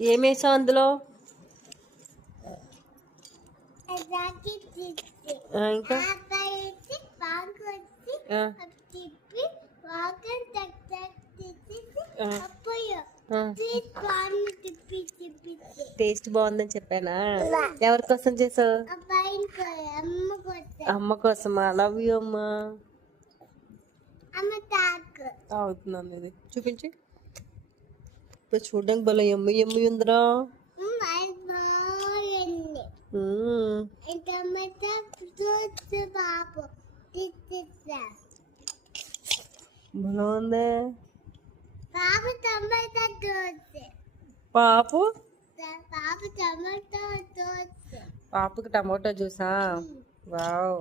ఏం వేసావు అందులో? ఇంకా టేస్ట్ బాగుందని చెప్పానా? ఎవరి కోసం చేసావు? అమ్మ కోసమా? లవ్ యూ అమ్మా. అవుతున్నాను, ఇది చూపించి. ఇప్పుడు చూడడానికి భలే ఎమ్మి ఎమ్మి ఉందిరా. బాగుంది పాపు. పాపుకి టమాటో జ్యూసా? వావ్.